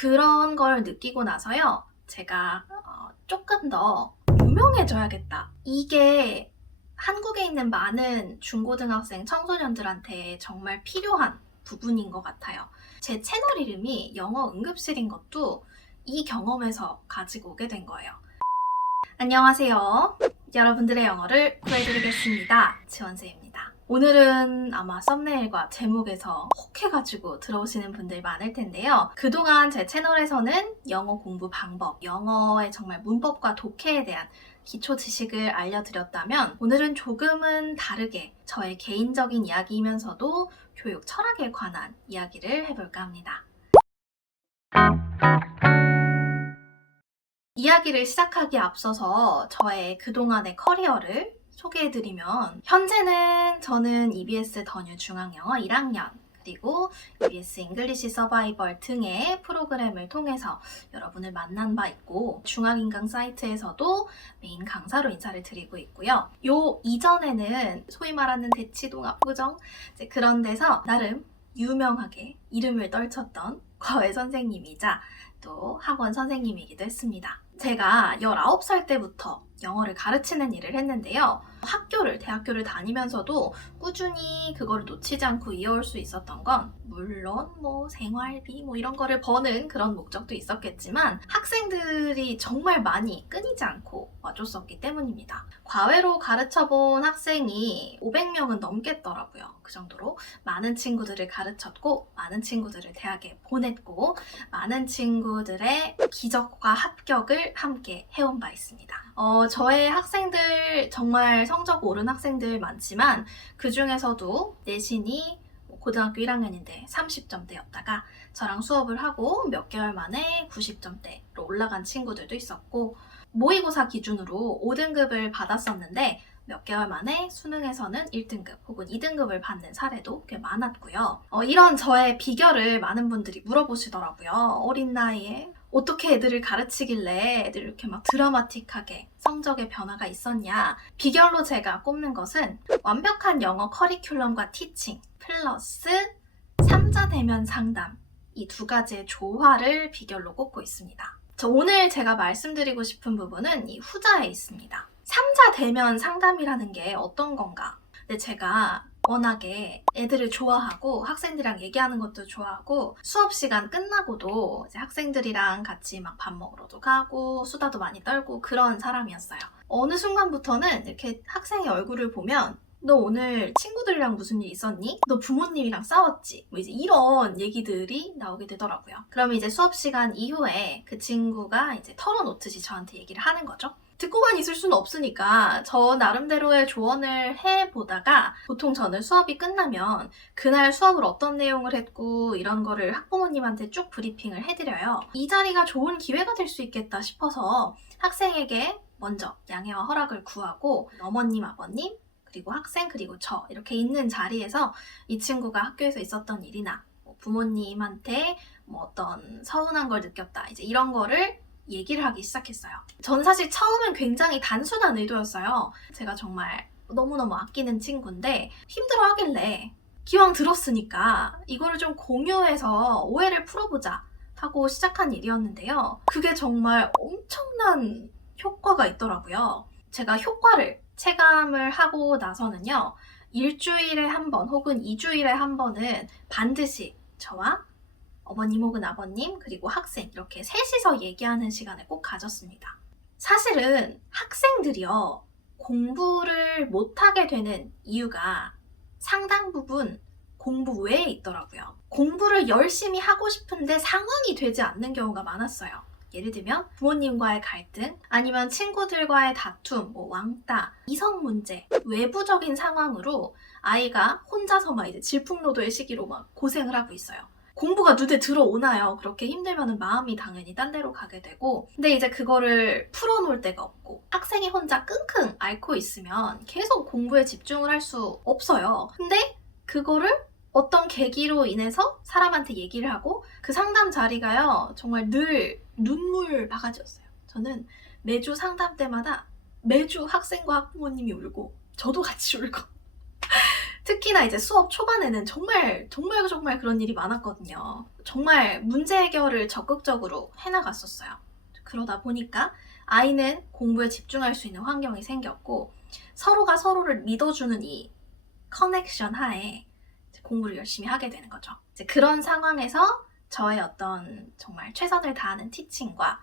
그런 걸 느끼고 나서요. 제가 조금 더 유명해져야겠다. 이게 한국에 있는 많은 중고등학생 청소년들한테 정말 필요한 부분인 것 같아요. 제 채널 이름이 영어 응급실인 것도 이 경험에서 가지고 오게 된 거예요. 안녕하세요. 여러분들의 영어를 구해드리겠습니다. 지원쌤입니다. 오늘은 아마 썸네일과 제목에서 혹해가지고 들어오시는 분들 많을 텐데요. 그동안 제 채널에서는 영어 공부 방법, 영어의 정말 문법과 독해에 대한 기초 지식을 알려드렸다면 오늘은 조금은 다르게 저의 개인적인 이야기이면서도 교육 철학에 관한 이야기를 해볼까 합니다. 이야기를 시작하기에 앞서서 저의 그동안의 커리어를 소개해드리면 현재는 저는 EBS 더뉴 중앙영어 1학년 그리고 EBS 잉글리시 서바이벌 등의 프로그램을 통해서 여러분을 만난 바 있고 중앙인강 사이트에서도 메인 강사로 인사를 드리고 있고요. 요 이전에는 소위 말하는 대치동 압구정 그런 데서 나름 유명하게 이름을 떨쳤던 과외 선생님이자 또 학원 선생님이기도 했습니다. 제가 19살 때부터 영어를 가르치는 일을 했는데요. 대학교를 다니면서도 꾸준히 그거를 놓치지 않고 이어올 수 있었던 건 물론 생활비 이런 거를 버는 그런 목적도 있었겠지만 학생들이 정말 많이 끊이지 않고 와줬었기 때문입니다. 과외로 가르쳐본 학생이 500명은 넘겠더라고요. 그 정도로 많은 친구들을 가르쳤고 많은 친구들을 대학에 보냈고 많은 친구들의 기적과 합격을 함께 해온 바 있습니다. 저의 학생들 정말 성적 오른 학생들 많지만 그 중에서도 내신이 고등학교 1학년인데 30점대였다가 저랑 수업을 하고 몇 개월 만에 90점대로 올라간 친구들도 있었고 모의고사 기준으로 5등급을 받았었는데 몇 개월 만에 수능에서는 1등급 혹은 2등급을 받는 사례도 꽤 많았고요. 이런 저의 비결을 많은 분들이 물어보시더라고요. 어린 나이에 어떻게 애들을 가르치길래 애들 이렇게 막 드라마틱하게 성적의 변화가 있었냐. 비결로 제가 꼽는 것은 완벽한 영어 커리큘럼과 티칭 플러스 3자 대면 상담 이 두 가지의 조화를 비결로 꼽고 있습니다. 오늘 제가 말씀드리고 싶은 부분은 이 후자에 있습니다. 3자 대면 상담이라는 게 어떤 건가? 근데 제가 워낙에 애들을 좋아하고 학생들이랑 얘기하는 것도 좋아하고 수업 시간 끝나고도 이제 학생들이랑 같이 막 밥 먹으러도 가고 수다도 많이 떨고 그런 사람이었어요. 어느 순간부터는 이렇게 학생의 얼굴을 보면 너 오늘 친구들이랑 무슨 일 있었니? 너 부모님이랑 싸웠지? 이제 이런 얘기들이 나오게 되더라고요. 그러면 이제 수업 시간 이후에 그 친구가 이제 털어놓듯이 저한테 얘기를 하는 거죠. 듣고만 있을 수는 없으니까 저 나름대로의 조언을 해보다가 보통 저는 수업이 끝나면 그날 수업을 어떤 내용을 했고 이런 거를 학부모님한테 쭉 브리핑을 해드려요. 이 자리가 좋은 기회가 될 수 있겠다 싶어서 학생에게 먼저 양해와 허락을 구하고 어머님, 아버님 그리고 학생 그리고 저 이렇게 있는 자리에서 이 친구가 학교에서 있었던 일이나 부모님한테 어떤 서운한 걸 느꼈다 이제 이런 거를 얘기를 하기 시작했어요. 저는 사실 처음엔 굉장히 단순한 의도였어요. 제가 정말 너무너무 아끼는 친구인데 힘들어하길래 기왕 들었으니까 이거를 좀 공유해서 오해를 풀어보자 하고 시작한 일이었는데요. 그게 정말 엄청난 효과가 있더라고요. 제가 효과를 체감을 하고 나서는요. 일주일에 한 번 혹은 2주일에 한 번은 반드시 저와 어머님 혹은 아버님 그리고 학생 이렇게 셋이서 얘기하는 시간을 꼭 가졌습니다. 사실은 학생들이요. 공부를 못하게 되는 이유가 상당 부분 공부 외에 있더라고요. 공부를 열심히 하고 싶은데 상황이 되지 않는 경우가 많았어요. 예를 들면 부모님과의 갈등, 아니면 친구들과의 다툼, 왕따, 이성 문제, 외부적인 상황으로 아이가 혼자서 막 이제 질풍노도의 시기로 막 고생을 하고 있어요. 공부가 눈에 들어오나요? 그렇게 힘들면 마음이 당연히 딴 데로 가게 되고 근데 이제 그거를 풀어놓을 데가 없고 학생이 혼자 끙끙 앓고 있으면 계속 공부에 집중을 할 수 없어요. 근데 그거를 어떤 계기로 인해서 사람한테 얘기를 하고 그 상담 자리가요 정말 늘 눈물 바가지였어요. 저는 매주 상담 때마다 매주 학생과 학부모님이 울고 저도 같이 울고 특히나 이제 수업 초반에는 정말 그런 일이 많았거든요. 정말 문제 해결을 적극적으로 해나갔었어요. 그러다 보니까 아이는 공부에 집중할 수 있는 환경이 생겼고 서로가 서로를 믿어주는 이 커넥션 하에 공부를 열심히 하게 되는 거죠. 이제 그런 상황에서 저의 어떤 정말 최선을 다하는 티칭과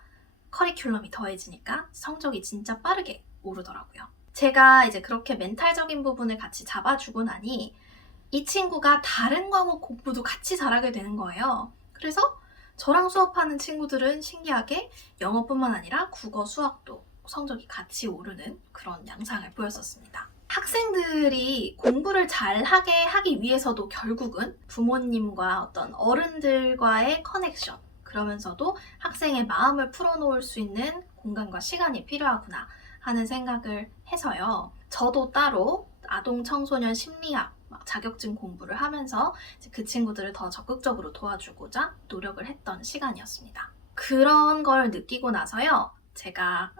커리큘럼이 더해지니까 성적이 진짜 빠르게 오르더라고요. 제가 이제 그렇게 멘탈적인 부분을 같이 잡아주고 나니 이 친구가 다른 과목 공부도 같이 잘하게 되는 거예요. 그래서 저랑 수업하는 친구들은 신기하게 영어뿐만 아니라 국어, 수학도 성적이 같이 오르는 그런 양상을 보였었습니다. 학생들이 공부를 잘하게 하기 위해서도 결국은 부모님과 어떤 어른들과의 커넥션, 그러면서도 학생의 마음을 풀어놓을 수 있는 공간과 시간이 필요하구나 하는 생각을 해서요. 저도 따로 아동 청소년 심리학 자격증 공부를 하면서 그 친구들을 더 적극적으로 도와주고자 노력을 했던 시간이었습니다. 그런 걸 느끼고 나서요. 제가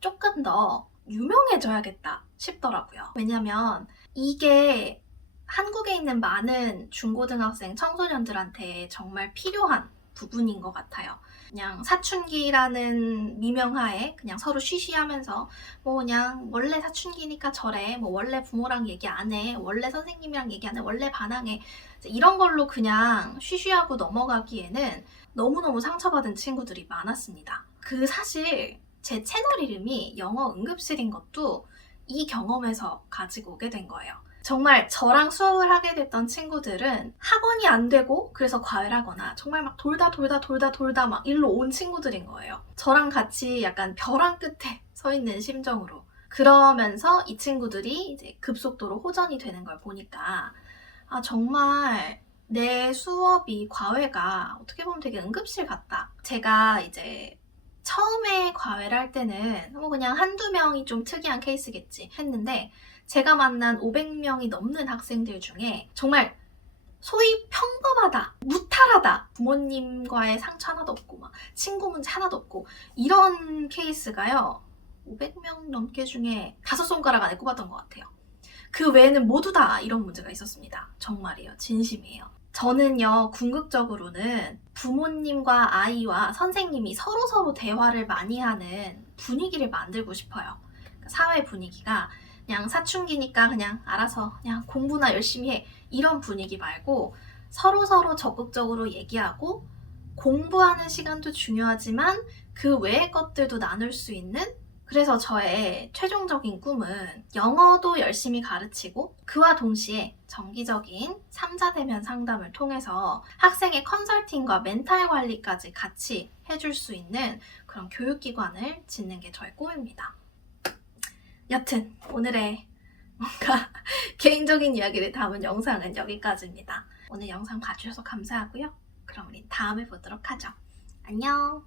조금 더 유명해져야겠다 싶더라고요. 왜냐면 이게 한국에 있는 많은 중고등학생 청소년들한테 정말 필요한 부분인 것 같아요. 그냥 사춘기라는 미명하에 그냥 서로 쉬쉬하면서 뭐 그냥 원래 사춘기니까 저래, 뭐 원래 부모랑 얘기 안 해, 원래 선생님이랑 얘기 안 해, 원래 반항해, 이런 걸로 그냥 쉬쉬하고 넘어가기에는 너무너무 상처받은 친구들이 많았습니다. 사실 제 채널 이름이 영어 응급실인 것도 이 경험에서 가지고 오게 된 거예요. 정말 저랑 수업을 하게 됐던 친구들은 학원이 안 되고 그래서 과외를 하거나 정말 막 돌다 막 일로 온 친구들인 거예요. 저랑 같이 약간 벼랑 끝에 서 있는 심정으로. 그러면서 이 친구들이 이제 급속도로 호전이 되는 걸 보니까 정말 내 수업이 과외가 어떻게 보면 되게 응급실 같다. 제가 이제 처음에 과외를 할 때는 뭐 그냥 한두 명이 좀 특이한 케이스겠지 했는데 제가 만난 500명이 넘는 학생들 중에 정말 소위 평범하다, 무탈하다, 부모님과의 상처 하나도 없고 막 친구 문제 하나도 없고 이런 케이스가요. 500명 넘게 중에 5손가락 안에 꼽았던 것 같아요. 그 외에는 모두 다 이런 문제가 있었습니다. 정말이에요. 진심이에요. 저는요, 궁극적으로는 부모님과 아이와 선생님이 서로 대화를 많이 하는 분위기를 만들고 싶어요. 사회 분위기가 그냥 사춘기니까 그냥 알아서 그냥 공부나 열심히 해, 이런 분위기 말고 서로 적극적으로 얘기하고 공부하는 시간도 중요하지만 그 외의 것들도 나눌 수 있는, 그래서 저의 최종적인 꿈은 영어도 열심히 가르치고 그와 동시에 정기적인 3자 대면 상담을 통해서 학생의 컨설팅과 멘탈 관리까지 같이 해줄 수 있는 그런 교육기관을 짓는 게 저의 꿈입니다. 여튼 오늘의 뭔가 개인적인 이야기를 담은 영상은 여기까지입니다. 오늘 영상 봐주셔서 감사하고요. 그럼 우리 다음에 보도록 하죠. 안녕!